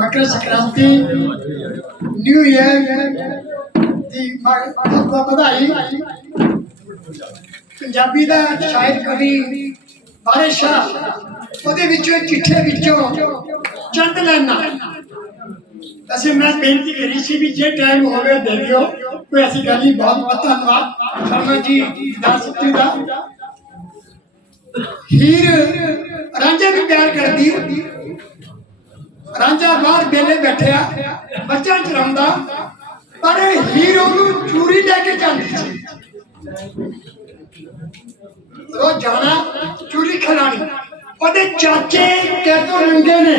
ਮਕਰ Sankranti new year ਦੀ ਬਹੁਤ ਵਧਾਈ। ਪੰਜਾਬੀ ਦਾ ਸ਼ਾਇਰ ਕਵੀ ਬਾਰਿਸ਼ ਉਹਦੇ ਵਿੱਚੋਂ ਚਿੱਠੇ ਵਿੱਚੋਂ ਚੰਦ ਲੈਣਾ। ਅਸੀਂ ਮੈਂ ਬੇਨਤੀ ਕਰੀ ਸੀ ਵੀ ਜੇ ਟਾਈਮ ਹੋਵੇ ਦੇ ਦਿਓ। ਕੋਈ ਐਸੀ ਗੱਲ ਨਹੀਂ, ਬਹੁਤ ਬਹੁਤ ਧੰਨਵਾਦ। ਸ਼ਰਮਾ ਜੀ ਦਾਸ ਜੀ ਦਾ। ਹੀਰ ਰਾਂਝੇ ਵੀ ਪਿਆਰ ਕਰਦੀ। ਰਾਂਝਾ ਬਾਹਰ ਬੇਲੇ ਬੈਠਿਆ ਬੱਚਾ ਚਰਾਉਂਦਾ ਪਰ ਹੀਰ ਉਹਨੂੰ ਚੂਰੀ ਲੈ ਕੇ ਜਾਂਦੀ ਸੀ। ਰੋਜ਼ ਜਾਣਾ ਚੂਰੀ ਖਿਲਾਣੀ ਉਹਦੇ ਚਾਚੇ ਕਿਤੋਂ ਨੰਗੇ ਨੇ?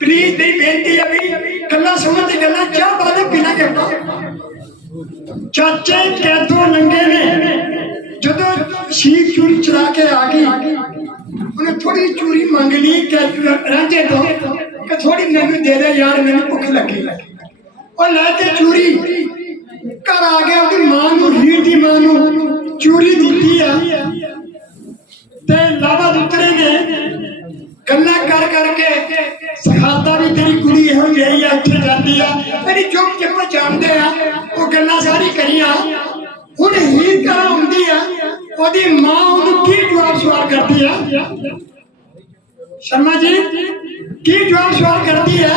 ਪਲੀਜ਼ ਮੇਰੀ ਬੇਨਤੀ ਹੈ ਵੀ ਗੱਲਾਂ ਸੁਣਨ ਦੀ ਗੱਲਾਂ ਚਾਹ ਬਾਰੇ ਬਿਨਾਂ ਕੇ ਚਾਚੇ ਕਿਤੋਂ ਨੰਗੇ ਨੇ? ਜਦੋਂ ਸ਼ੀਰ ਚੂਰੀ ਚਰਾ ਕੇ ਆ ਗਈ ਥੋੜੀ ਚੂਰੀ ਮੰਗ ਲਈ ਰਾਂਝੇ ਤੋਂ, ਕਿ ਥੋੜੀ ਮੈਨੂੰ ਦੇ ਦੇ ਯਾਰ, ਮੈਨੂੰ ਭੁੱਖ ਲੱਗੀ। ਉਹ ਲੈ ਕੇ ਚੂਰੀ, ਘਰ ਆ ਗਿਆ, ਉਹਦੀ ਮਾਂ ਨੂੰ ਹੀਰ ਦੀ ਮਾਂ ਨੂੰ ਚੂਰੀ ਦਿੱਤੀ ਆ। ਤੇ ਲਾਵਾ ਦੁੱਤਰੇ ਨੇ। ਗੱਲਾਂ ਕਰ ਕਰਕੇ ਸਿਖਾਤਾ ਵੀ ਤੇਰੀ ਕੁੜੀ ਇਹੋ ਜਿਹੀ ਆ, ਇੱਥੇ ਜਾਂਦੀ ਆ। ਤੇਰੀ ਚੁੱਪ ਚੁੱਪ ਜਾਣਦੇ ਆ, ਉਹ ਗੱਲਾਂ ਸਾਰੀ ਕਰੀਆਂ। ਹੁਣ ਹੀ ਕਰਾ ਹੁੰਦੀ ਆ, ਉਹਦੀ ਮਾਂ ਉਹਨੂੰ ਕੀ ਜਵਾਬ ਸਵਾਲ ਕਰਦੀ ਆ? ਸ਼ਰਮਾ ਜੀ, ਕੀ ਜਵਾਬ ਸਵਾਲ ਕਰਦੀ ਆ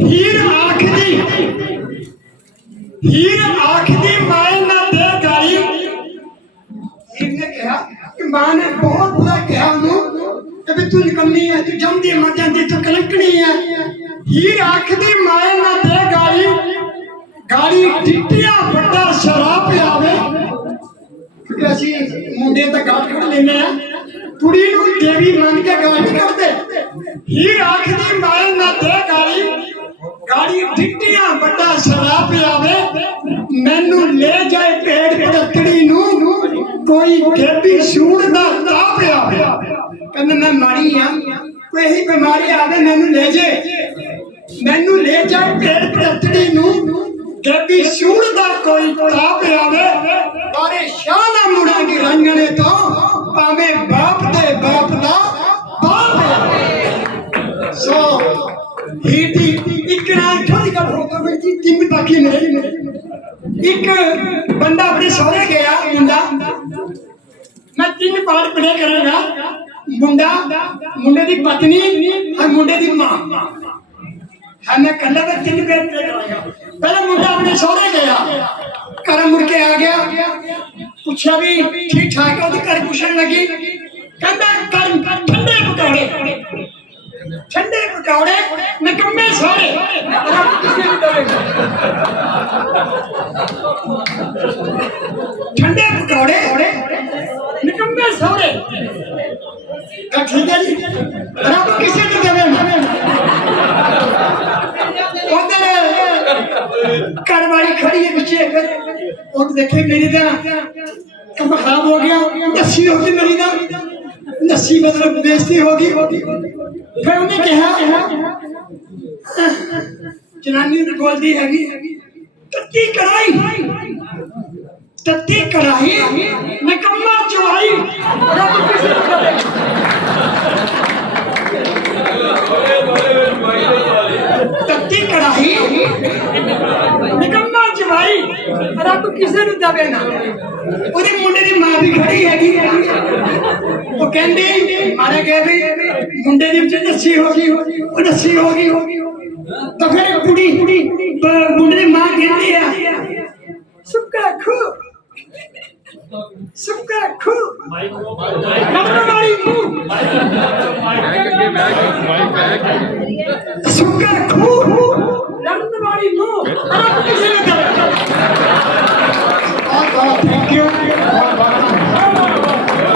ਹੀਰ ਆਖਦੀ ਹੀਰ ਆਖਦੀ ਮਾਏ ਨਾ ਦੇ ਗਾਲੀ ਹੀਰ ਨੇ ਕਿਹਾ ਕਿ ਮਾਂ ਨੇ ਬਹੁਤ ਬੁਰਾ ਕਿਹਾ ਉਹਨੂੰ, ਕਿ ਵੀ ਤੂੰ ਨਿਕੰਮੀ ਹੈ, ਤੂੰ ਜੰਮਦੀ ਮਰ ਜਾਂਦੀ ਤੂੰ ਕਲੰਕਣੀ ਹੈ। ਹੀਰ ਆਖਦੀ ਮਾਏ ਨਾ ਦੇ ਗਾਲੀ ਗਾਲੀ ਟਿੱਟਿਆ ਵੱਡਾ ਸ਼ਰਾਬ ਪਿਆਵੇ। ਕਿ ਅਸੀਂ ਮੁੰਡੇ ਤਾਂ ਗਾਲ ਕੱਢ ਲੈਨੇ ਆ ਕੁੜੀ ਨੂੰ ਦੇਵੀ ਮੰਨ ਕੇ ਗਾਲ ਨਹੀਂ ਕੱਢਦੇ। ਆਖਦੀ ਮਾਏ ਨਾ ਦੇ ਗਾਲੀ ਗਾੜੀ ਟਿੱਟੀਆਂ ਵੱਡਾ ਸ਼ਰਾਬ ਪਿਆਵੇ। ਮੈਨੂੰ ਲੈ ਜਾਏ ਪੇੜ ਪੜਤੜੀ ਨੂੰ। ਕੋਈ ਗੇਬੀ ਸੂੜ ਦਾ ਤਾ ਪਿਆਵੇ। ਕਹਿੰਦਾ, ਮੈਂ ਮਾੜੀ ਆ। ਕੋਈ ਇਹੀ ਬਿਮਾਰੀ ਆਵੇ, ਮੈਨੂੰ ਲੈ ਜੇ। ਮੈਨੂੰ ਲੈ ਜਾਏ ਪੇੜ ਪੜਤੜੀ ਨੂੰ। ਗੇਬੀ ਸੂੜ ਦਾ ਕੋਈ ਤਾ ਪਿਆਵੇ ਬਾਰੇ ਸ਼ਾਹ ਨਾ ਮੁੜਾਂਗੀ ਰੰਗਣੇ ਤੋਂ, ਭਾਵੇਂ ਬਾਪ ਦੇ ਬਾਪ ਦਾ ਬਾਪ ਸੋ, ਹੀਟੀ, ਇੱਕ ਨਾ ਗੱਲ ਹੋ ਗਈ ਜੀ ਤਿੰਨ ਬਾਕੀ ਮੇਰੇ ਇੱਕ ਬੰਦਾ ਆਪਣੇ ਸਹੁਰੇ ਗਿਆ, ਮੁੰਡਾ। ਮੈਂ ਤਿੰਨ ਪਾਠ ਪੜਿਆ ਕਰਾਂਗਾ। ਮੁੰਡਾ, ਮੁੰਡੇ ਦੀ ਪਤਨੀ ਔਰ ਮੁੰਡੇ ਦੀ ਮਾਂ। ਹਾਂ, ਮੈਂ ਕੱਲਾ ਦਾ ਤਿੰਨ ਪੇਰ ਪੜਿਆ ਕਰਾਂਗਾ। ਪਹਿਲਾਂ ਮੁੰਡਾ ਆਪਣੇ ਸਹੁਰੇ ਗਿਆ ਘਰ ਮੁੜ ਕੇ ਆ ਗਿਆ ਪੁੱਛਿਆ ਵੀ ਠੀਕ ਠਾਕ ਹੈ ਉਹਦੇ ਘਰ ਪੁੱਛਣ ਲੱਗੀ ਕਹਿੰਦਾ ਕਰ ਠੰਡੇ ਪਕੌੜੇ ਠੰਡੇ ਪਕੌੜੇ ਨਿਕੰਮੇ ਸਾਰੇ ਰੱਬ ਕਿਸੇ ਨੂੰ ਦੇਵੇਗਾ ਠੰਡੇ ਪਕੌੜੇ ਨਿਕੰਮੇ ਸਾਰੇ ਤਾਂ ਠੀਕ ਹੈ ਜੀ ਰੱਬ ਕਿਸੇ ਨੂੰ ਦੇਵੇਗਾ ਉਧਰ ਘਰ ਵਾਲੀ ਖੜੀ ਹੈ ਪਿੱਛੇ ਉਹ ਦੇਖੇ ਮੇਰੀ ਤਾਂ ਕੰਮ ਖਰਾਬ ਹੋ ਗਿਆ ਲੱਸੀ ਹੋ ਗਈ ਮੇਰੀ ਤਾਂ ਲੱਸੀ ਮਤਲਬ ਬੇਇੱਜ਼ਤੀ ਹੋ ਗਈ ਫਿਰ ਕਿਸੇ ਨੂੰ ਦਵੇ ਨਾ। ਉਹਦੇ ਮੁੰਡੇ ਦੀ ਮਾਂ ਵੀ ਖੜੀ ਹੈਗੀ। ਉਹ ਕਹਿੰਦੀ, ਮਾਰੇ ਗਏ ਵੀ ਮੁੰਡੇ ਦੀ ਵਿੱਚ ਲੱਸੀ ਹੋ ਗਈ, ਉਹ ਲੱਸੀ ਹੋ ਗਈ। ਤਾਂ ਫਿਰ ਕੁੜੀ ਮੁੰਡੇ ਦੀ ਮਾਂ ਕਹਿੰਦੀ ਆ, ਸੁੱਕਾ ਖੂ ਸੁੱਕਾ ਖੂ ਨੰਬਰ ਵਾਲੀ ਮੂੰਹ ਸੁੱਕਾ ਖੂ ਰੰਗ ਵਾਲੀ ਮੂੰਹ ਰੱਬ ਕਿਸੇ ਨੂੰ ਦਵੇ ਬਹੁਤ